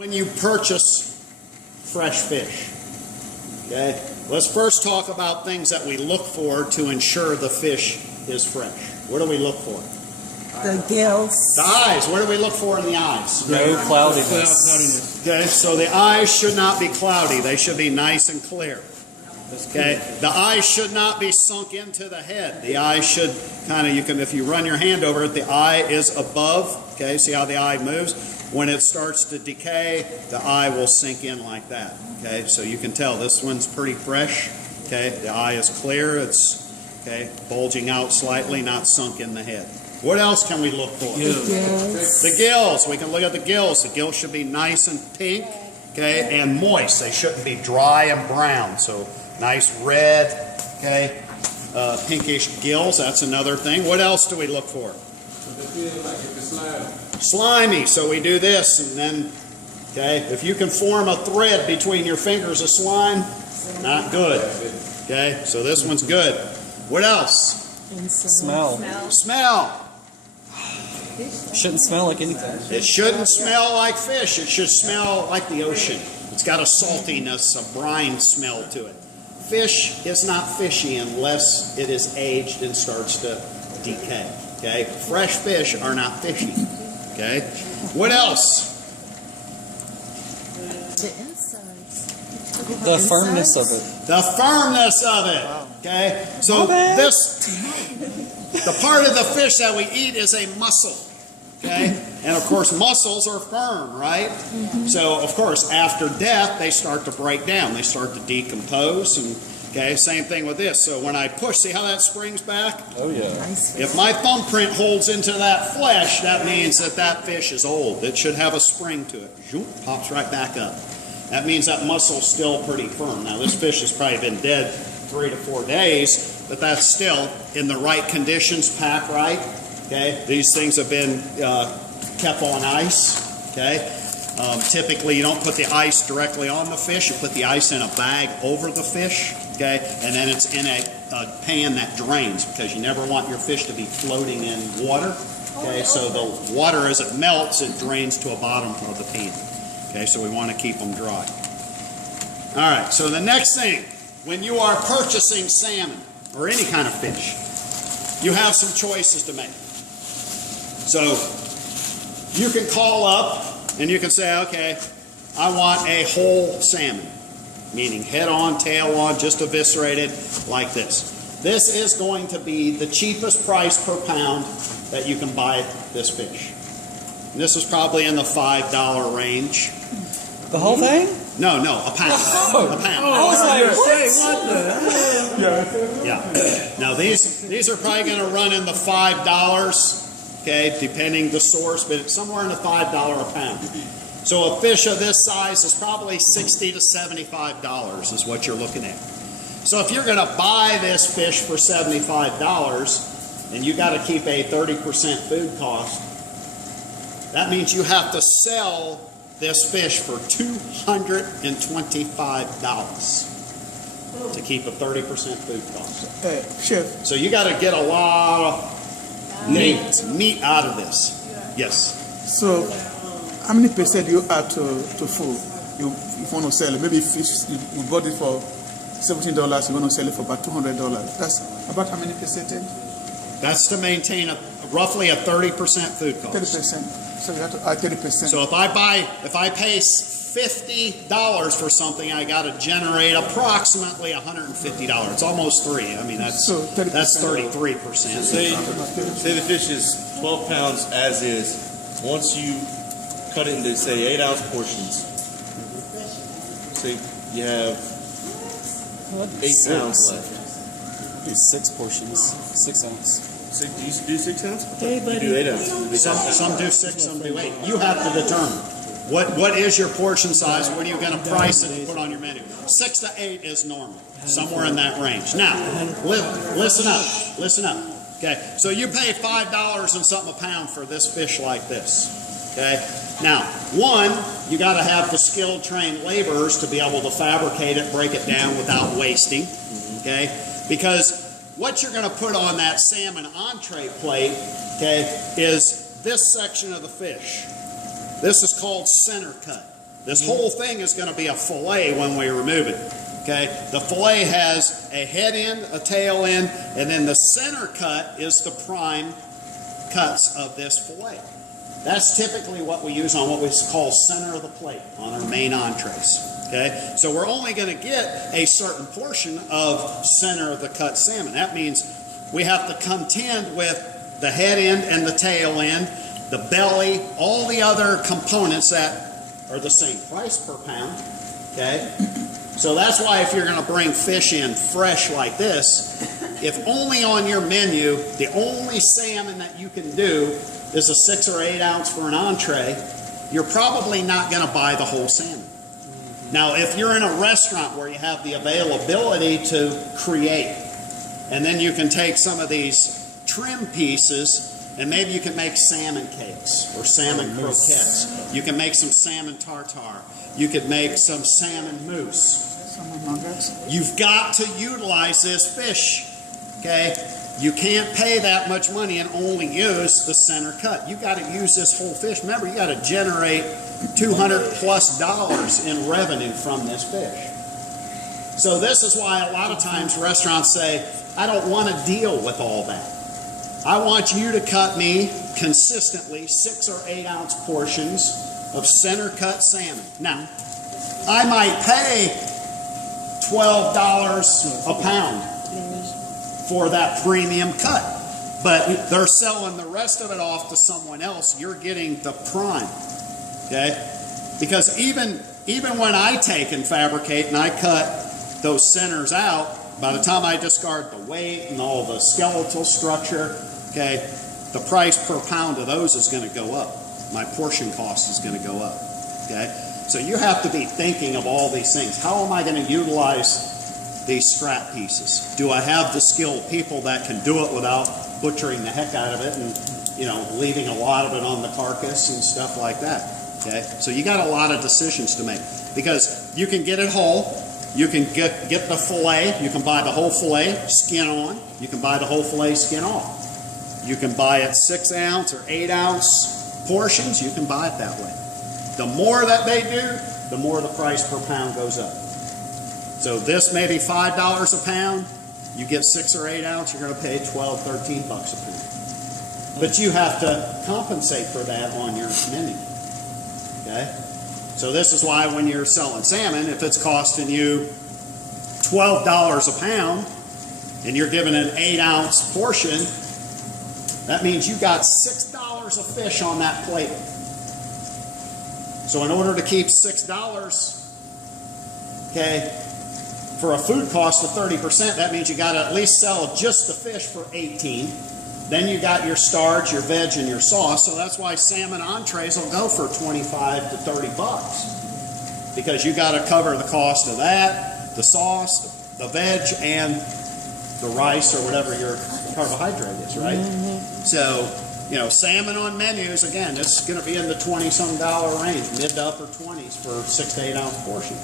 When you purchase fresh fish, okay, let's first talk about things that we look for to ensure the fish is fresh. What do we look for? The gills. The eyes. What do we look for in the eyes? No cloudiness. Okay, so the eyes should not be cloudy. They should be nice and clear. Okay, the eyes should not be sunk into the head. The eye should kind of, if you run your hand over it, the eye is above. Okay, see how the eye moves? When it starts to decay, the eye will sink in like that. Okay, so you can tell this one's pretty fresh. Okay, the eye is clear. It's bulging out slightly, not sunk in the head. What else can we look for? The gills. We can look at the gills. The gills should be nice and pink, okay, and moist. They shouldn't be dry and brown. So nice red, okay, pinkish gills. That's another thing. What else do we look for? Slimy. So we do this, and then, okay, if you can form a thread between your fingers of slime, not good. Okay, so this one's good. What else? Smell. Smell. Shouldn't smell like anything. It shouldn't smell like fish. It should smell like the ocean. It's got a saltiness, a brine smell to it. Fish is not fishy unless it is aged and starts to decay. Okay, fresh fish are not fishy. Okay, what else? The insides. The firmness of it. The firmness of it. Okay, so the part of the fish that we eat is a muscle. Okay, and of course mussels are firm, right? So of course after death they start to break down. They start to decompose, and okay, same thing with this. So when I push, see how that springs back? Oh yeah. If my thumbprint holds into that flesh, that means that that fish is old. It should have a spring to it. Zoom, pops right back up. That means that muscle's still pretty firm. Now this fish has probably been dead 3 to 4 days, but that's still in the right conditions, packed right. Okay, these things have been kept on ice. Okay, typically you don't put the ice directly on the fish. You put the ice in a bag over the fish. Okay, and then it's in a pan that drains, because you never want your fish to be floating in water. Okay, so the water, as it melts, it drains to the bottom of the pan. Okay, so we want to keep them dry. All right, so the next thing, when you are purchasing salmon or any kind of fish, you have some choices to make. So you can call up and you can say, okay, I want a whole salmon, meaning head on, tail on, just eviscerated like this. This is going to be the cheapest price per pound that you can buy this fish. And this is probably in the $5 range. The whole thing? No, a pound. A pound. I was like, what? Yeah. Now these are probably going to run in the $5, okay, depending the source, but it's somewhere in the $5 a pound. So a fish of this size is probably $60 to $75 is what you're looking at. So if you're going to buy this fish for $75 and you got to keep a 30% food cost, that means you have to sell this fish for $225 to keep a 30% food cost. Chef. So you got to get a lot of meat out of this. Yes. So, how many percent do you add to food? You want to sell it? Maybe fish, you bought it for $17, you want to sell it for about $200. That's about how many percentage? That's to maintain roughly a 30% food cost. 30%. So you have to add 30%. So if I pay $50 for something, I got to generate approximately $150. It's almost 3. I mean, that's 33%. Say the fish is 12 pounds as is. Once you cut it into, say, 8-ounce portions, say you have 8 pounds left. Do 6 portions, 6 ounce. So do you do 6 ounce? Hey, buddy. You do 8 ounce. Some do 6, some do 8. You have to determine what is your portion size. What are you going to price it and put on your menu? 6 to 8 is normal, somewhere in that range. Now, listen up. Okay, so you pay $5 and something a pound for this fish like this. Okay, now one, you got to have the skilled, trained laborers to be able to fabricate it, break it down without wasting. Okay, because what you're going to put on that salmon entree plate, okay, is this section of the fish. This is called center cut. This whole thing is going to be a fillet when we remove it. Okay, the fillet has a head end, a tail end, and then the center cut is the prime cuts of this fillet. That's typically what we use on what we call center of the plate on our main entrees. Okay, so we're only going to get a certain portion of center of the cut salmon. That means we have to contend with the head end and the tail end, the belly, all the other components that are the same price per pound. Okay, so that's why if you're going to bring fish in fresh like this, if only on your menu the only salmon that you can do is a 6 or 8 ounce for an entree, you're probably not going to buy the whole salmon. Now, if you're in a restaurant where you have the availability to create, and then you can take some of these trim pieces, and maybe you can make salmon cakes or salmon croquettes. You can make some salmon tartare. You could make some salmon mousse. You've got to utilize this fish, okay? You can't pay that much money and only use the center cut. You've got to use this whole fish. Remember, you got to generate $200+ in revenue from this fish. So this is why a lot of times restaurants say, I don't want to deal with all that. I want you to cut me consistently 6 or 8 ounce portions of center cut salmon. Now, I might pay $12 a pound for that premium cut, but they're selling the rest of it off to someone else. You're getting the prime, okay? Because even when I take and fabricate and I cut those centers out, by the time I discard the weight and all the skeletal structure, okay, the price per pound of those is going to go up. My portion cost is going to go up, okay? So you have to be thinking of all these things. How am I going to utilize these scrap pieces? Do I have the skilled people that can do it without butchering the heck out of it and, you know, leaving a lot of it on the carcass and stuff like that, okay? So you got a lot of decisions to make, because you can get it whole. You can get the fillet. You can buy the whole fillet, skin on. You can buy the whole fillet, skin off. You can buy it 6 ounce or 8 ounce portions. You can buy it that way. The more that they do, the more the price per pound goes up. So this may be $5 a pound. You get 6 or 8 ounce, you're going to pay $12, $13 a pound. But you have to compensate for that on your menu. Okay? So this is why when you're selling salmon, if it's costing you $12 a pound and you're given an 8 ounce portion, that means you got $6 of fish on that plate. So in order to keep $6, okay, for a food cost of 30%, that means you got to at least sell just the fish for 18. Then you got your starch, your veg, and your sauce. So that's why salmon entrees will go for 25 to 30 bucks, because you got to cover the cost of that, the sauce, the veg, and the rice or whatever your carbohydrate is, right? So, you know, salmon on menus, again, it's going to be in the $20-some range, mid to upper 20s for 6 to 8 ounce portion.